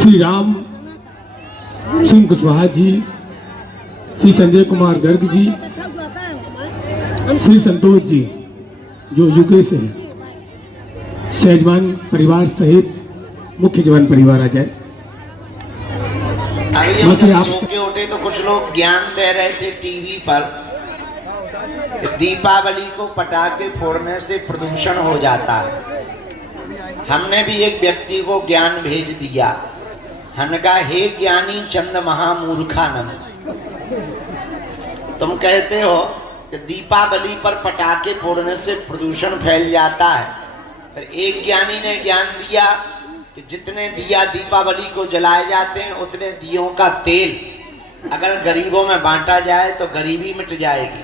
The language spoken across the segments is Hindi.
श्री राम सिंह कुशवाहा जी, श्री संजय कुमार गर्ग जी, श्री संतोष जी जो यूके से हैं, सहजवान परिवार सहित मुख्य जवान परिवार आ जाए। अभी हम आप सो के उठे तो कुछ लोग ज्ञान दे रहे थे टीवी पर, दीपावली को पटाखे फोड़ने से प्रदूषण हो जाता है। हमने भी एक व्यक्ति को ज्ञान भेज दिया। हमने कहा, हे ज्ञानी चंद महामूर्खानंद, तुम कहते हो कि दीपावली पर पटाखे फोड़ने से प्रदूषण फैल जाता है। फिर एक ज्ञानी ने ज्ञान दिया कि जितने दिया दीपावली को जलाए जाते हैं उतने दियों का तेल अगर गरीबों में बांटा जाए तो गरीबी मिट जाएगी।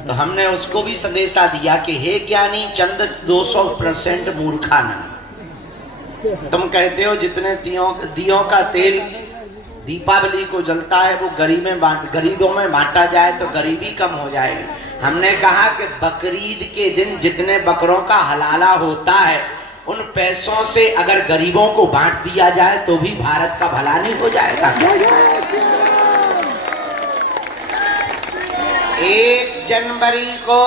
तो हमने उसको भी संदेशा दिया कि हे ज्ञानी चंद 200% मूर्खानंद, तुम कहते हो जितने दियों का तेल दीपावली को जलता है वो गरीबों में बांटा जाए तो गरीबी कम हो जाएगी। हमने कहा कि बकरीद के दिन जितने बकरों का हलाला होता है उन पैसों से अगर गरीबों को बांट दिया जाए तो भी भारत का भला नहीं हो जाएगा। 1 जनवरी को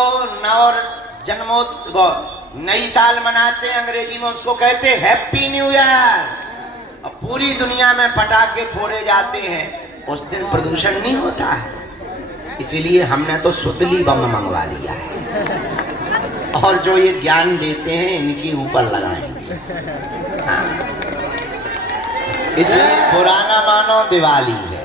नई साल मनाते हैं, अंग्रेजी में उसको कहते हैं हैप्पी न्यू ईयर। और पूरी दुनिया में पटाखे फोड़े जाते हैं, उस दिन प्रदूषण नहीं होता है। इसीलिए हमने तो सुतली बम मंगवा लिया है और जो ये ज्ञान देते हैं इनकी ऊपर लगाएंगे। हाँ। इसलिए पुराना मानो दिवाली है।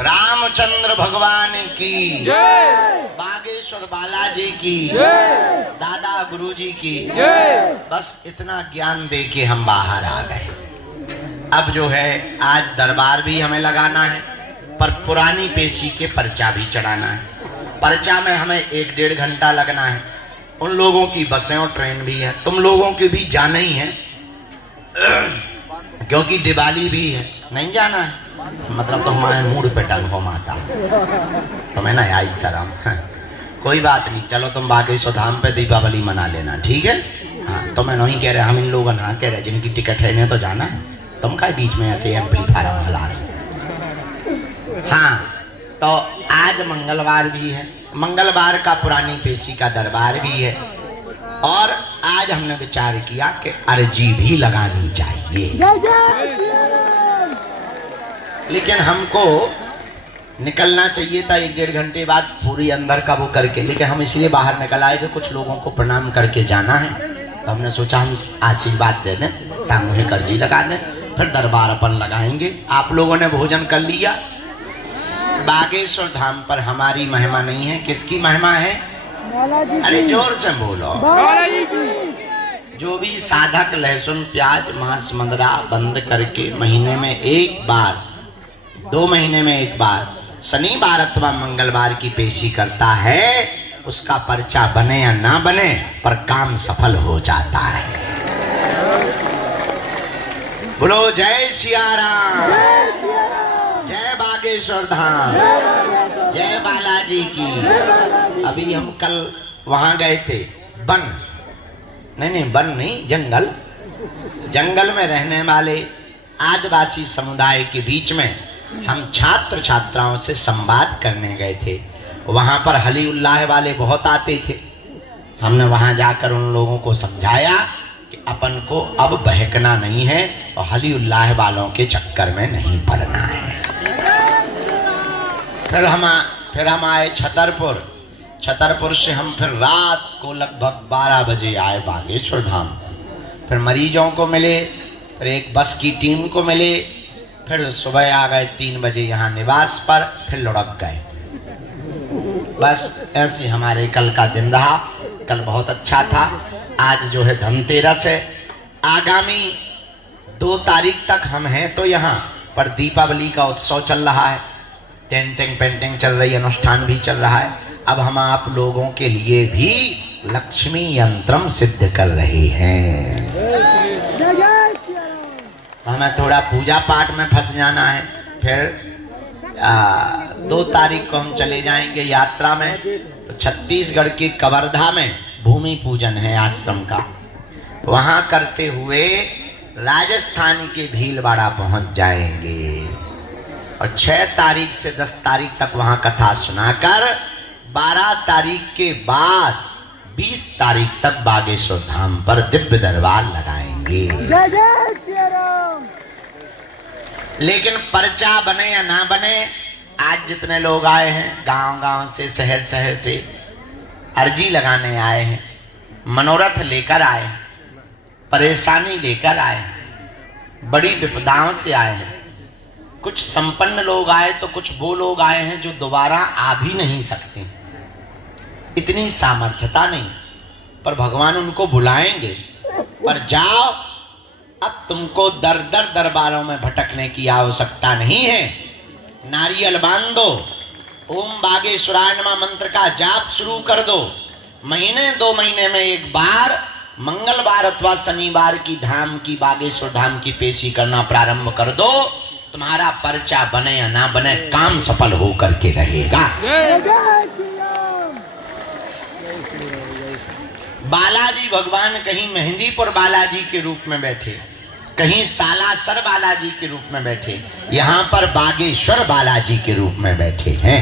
रामचंद्र भगवान की जय, बागेश्वर बालाजी की जय, दादा गुरुजी की जय। बस इतना ज्ञान दे के हम बाहर आ गए। अब जो है आज दरबार भी हमें लगाना है, पर पुरानी पेशी के पर्चा भी चढ़ाना है। पर्चा में हमें 1-1.5 घंटा लगना है। उन लोगों की बसें और ट्रेन भी है, तुम लोगों की भी जाना ही है क्योंकि दिवाली भी है। नहीं जाना है मतलब तो हमारे मूड पे टंग हो माता, तो मैं ना आई शरम। कोई बात नहीं, चलो तुम बागेश्वर धाम पे दीपावली मना लेना, ठीक है। हाँ, तो मैं नहीं कह रहे, हम इन लोगों ना कह रहे जिनकी टिकट लेने तो जाना है। तुम का बीच में ऐसे एम्पलीफायर हला रहे। हाँ, तो आज मंगलवार भी है, मंगलवार का पुरानी पेशी का दरबार भी है और आज हमने विचार किया कि अर्जी भी लगानी चाहिए। लेकिन हमको निकलना चाहिए था 1-1.5 घंटे बाद पूरी अंदर का वो करके, लेकिन हम इसलिए बाहर निकल आए कि कुछ लोगों को प्रणाम करके जाना है। तो हमने सोचा हम आशीर्वाद दे दें, सामूहिक अर्जी लगा दें, फिर दरबार अपन लगाएंगे। आप लोगों ने भोजन कर लिया। बागेश्वर धाम पर हमारी महिमा नहीं है, किसकी महिमा है? अरे जोर से बोलो। जो भी साधक लहसुन प्याज मांस मंदरा बंद करके महीने में 1 बार 2 महीने में 1 बार शनिवार अथवा मंगलवार की पेशी करता है, उसका पर्चा बने या ना बने पर काम सफल हो जाता है। बोलो जय सिया राम, जय बागेश्वर धाम, जय बालाजी की। अभी हम कल वहां गए थे, वन नहीं जंगल में रहने वाले आदिवासी समुदाय के बीच में हम छात्र छात्राओं से संवाद करने गए थे। वहां पर हली उल्लाह वाले बहुत आते थे। हमने वहां जाकर उन लोगों को समझाया कि अपन को अब बहकना नहीं है और हली उल्लाह वालों के चक्कर में नहीं पड़ना है। फिर हम आए छतरपुर से हम फिर रात को लगभग 12 बजे आए बागेश्वर धाम। फिर मरीजों को मिले, फिर एक बस की टीम को मिले, फिर सुबह आ गए 3 बजे यहाँ निवास पर, फिर लुढ़क गए। बस ऐसे हमारे कल का दिन रहा। कल बहुत अच्छा था। आज जो है धनतेरस है। आगामी 2 तारीख तक हम हैं तो यहाँ पर दीपावली का उत्सव चल रहा है, टेंटिंग पेंटिंग चल रही है, अनुष्ठान भी चल रहा है। अब हम आप लोगों के लिए भी लक्ष्मी यंत्रम सिद्ध कर रहे हैं। हमें थोड़ा पूजा पाठ में फंस जाना है। फिर 2 तारीख को हम चले जाएंगे यात्रा में। तो छत्तीसगढ़ के कवर्धा में भूमि पूजन है आश्रम का। वहां करते हुए राजस्थान के भीलवाड़ा पहुंच जाएंगे और 6 तारीख से 10 तारीख तक वहां कथा सुनाकर 12 तारीख के बाद 20 तारीख तक बागेश्वर धाम पर दिव्य दरबार लगाएंगे। लेकिन पर्चा बने या ना बने, आज जितने लोग आए हैं गांव-गांव से, शहर शहर से अर्जी लगाने आए हैं, मनोरथ लेकर आए हैं, परेशानी लेकर आए हैं, बड़ी विपदाओं से आए हैं। कुछ संपन्न लोग आए तो कुछ वो लोग आए हैं जो दोबारा आ भी नहीं सकते, इतनी सामर्थ्यता नहीं, पर भगवान उनको बुलाएंगे। पर जाओ, अब तुमको दर दर दरबारों में भटकने की आवश्यकता नहीं है। नारियल बांध दो, ओम बागेश्वराय नमः मंत्र का जाप शुरू कर दो। महीने 2 महीने में एक बार मंगलवार अथवा शनिवार की धाम की, बागेश्वर धाम की पेशी करना प्रारंभ कर दो। तुम्हारा पर्चा बने या ना बने, काम सफल हो करके रहेगा। बालाजी भगवान कहीं मेहंदीपुर बालाजी के रूप में बैठे, कहीं सालासर बालाजी के रूप में बैठे, यहाँ पर बागेश्वर बालाजी के रूप में बैठे हैं।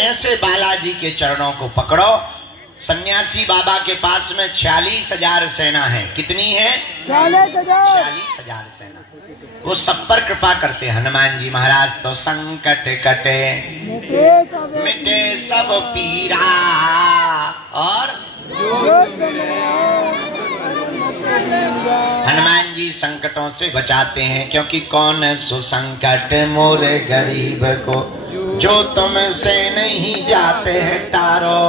ऐसे बालाजी के चरणों को पकड़ो। सन्यासी बाबा के पास में 46,000 सेना है। कितनी है? 46,000 सेना। वो सब पर कृपा करते। हनुमान जी महाराज तो संकट कटे मिटे सब पीरा और हनुमान जी संकटों से बचाते हैं, क्योंकि कौन सो संकट मोरे गरीब को, जो तुमसे नहीं जाते हैं टारो,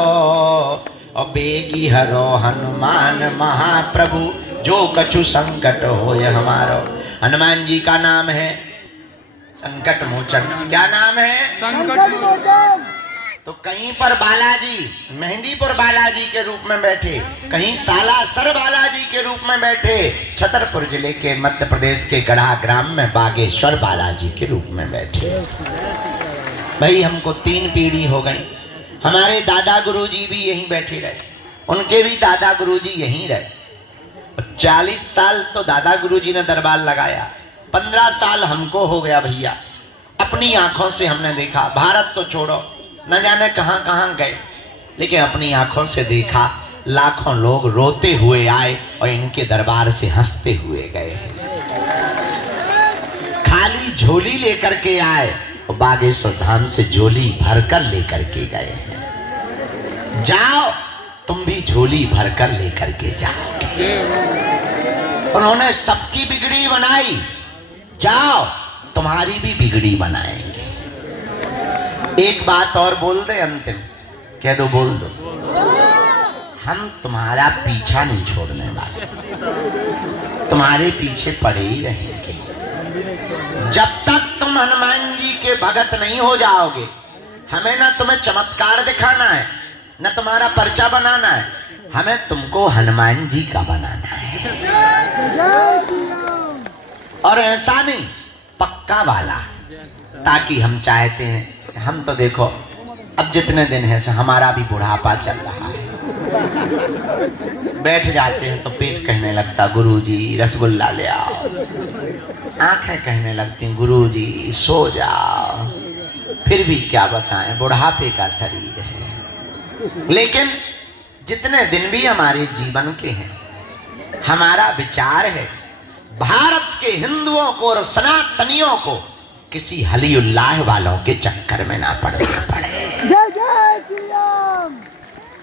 और बेगी हरो हनुमान महाप्रभु, जो कछु संकट हो ये हमारो। हनुमान जी का नाम है संकट मोचन। क्या नाम है? संकट मोचन। तो कहीं पर बालाजी मेहंदीपुर बालाजी के रूप में बैठे, कहीं सालासर बालाजी के रूप में बैठे, छतरपुर जिले के मध्य प्रदेश के गढ़ा ग्राम में बागेश्वर बालाजी के रूप में बैठे। भाई हमको 3 पीढ़ी हो गई। हमारे दादा गुरुजी भी यहीं बैठे रहे, उनके भी दादा गुरुजी यहीं रहे। 40 साल तो दादा गुरुजी ने दरबार लगाया, 15 साल हमको हो गया भैया। अपनी आंखों से हमने देखा, भारत तो छोड़ो न जाने कहां कहां गए, लेकिन अपनी आंखों से देखा लाखों लोग रोते हुए आए और इनके दरबार से हंसते हुए गए। खाली झोली लेकर के आए और बागेश्वर धाम से झोली भरकर लेकर के गए हैं। जाओ तुम भी झोली भरकर लेकर के जाओ। उन्होंने सबकी बिगड़ी बनाई, जाओ तुम्हारी भी बिगड़ी बनाएंगे। एक बात और बोल दे, अंतिम कह दो, बोल दो, हम तुम्हारा पीछा नहीं छोड़ने वाले, तुम्हारे पीछे पड़े ही रहेंगे। जब तक तुम हनुमान जी के भगत नहीं हो जाओगे, हमें ना तुम्हें चमत्कार दिखाना है, न तुम्हारा पर्चा बनाना है, हमें तुमको हनुमान जी का बनाना है। और ऐसा नहीं, पक्का वाला, ताकि हम चाहते हैं, हम तो देखो अब जितने दिन है हमारा भी बुढ़ापा चल रहा है, बैठ जाते हैं तो पेट कहने लगता गुरुजी रसगुल्ला ले आओ, आंखें कहने लगती गुरुजी सो जाओ। फिर भी क्या बताएं, बुढ़ापे का शरीर है। लेकिन जितने दिन भी हमारे जीवन के हैं, हमारा विचार है भारत के हिंदुओं को और सनातनियों को किसी हली उल्लाह वालों के चक्कर में ना पड़ना पड़े।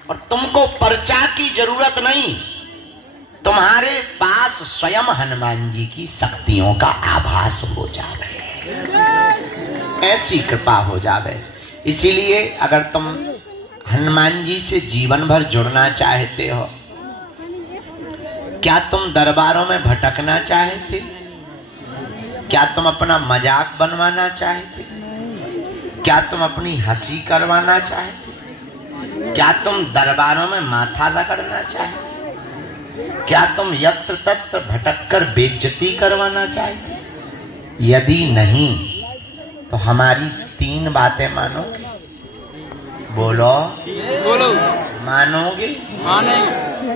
और तुमको पर्चा की जरूरत नहीं, तुम्हारे पास स्वयं हनुमान जी की शक्तियों का आभास हो जावे, ऐसी कृपा हो जावे। इसीलिए अगर तुम हनुमान जी से जीवन भर जुड़ना चाहते हो, क्या तुम दरबारों में भटकना चाहते? क्या तुम अपना मजाक बनवाना चाहते? क्या तुम अपनी हंसी करवाना चाहते? क्या तुम दरबारों में माथा रगड़ना चाहते? क्या तुम यत्र तत्र भटककर बेइज्जती करवाना चाहते? यदि नहीं तो हमारी 3 बातें मानोगे? बोलो बोलो। मानोगे? माने।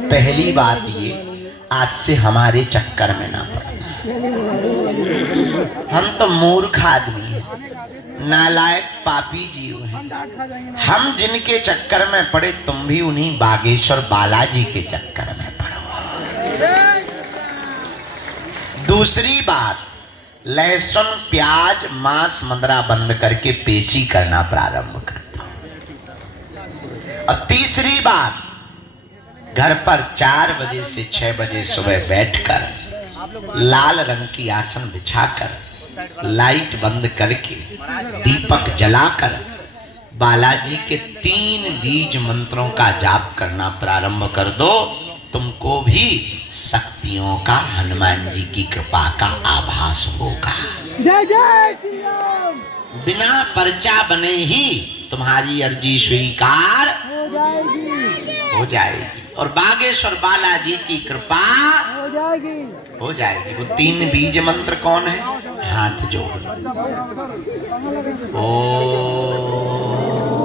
पहली बात ये, आज से हमारे चक्कर में ना पड़ना। हम तो मूर्ख आदमी हैं, नालायक पापी जीव हैं। हम जिनके चक्कर में पड़े तुम भी उन्हीं बागेश्वर बालाजी के चक्कर में पड़ो। दूसरी बात, लहसुन प्याज मांस मदिरा बंद करके पेशी करना प्रारंभ करता हूं। और तीसरी बात, घर पर 4 बजे से 6 बजे सुबह बैठकर लाल रंग की आसन बिछाकर लाइट बंद करके दीपक जलाकर बालाजी के 3 बीज मंत्रों का जाप करना प्रारंभ कर दो। तुमको भी शक्तियों का, हनुमान जी की कृपा का आभास होगा। जय जय श्री राम। बिना पर्चा बने ही तुम्हारी अर्जी स्वीकार हो जाएगी और बागेश्वर बालाजी की कृपा हो जाएगी। वो 3 बीज मंत्र कौन है? हाथ जोड़। ओम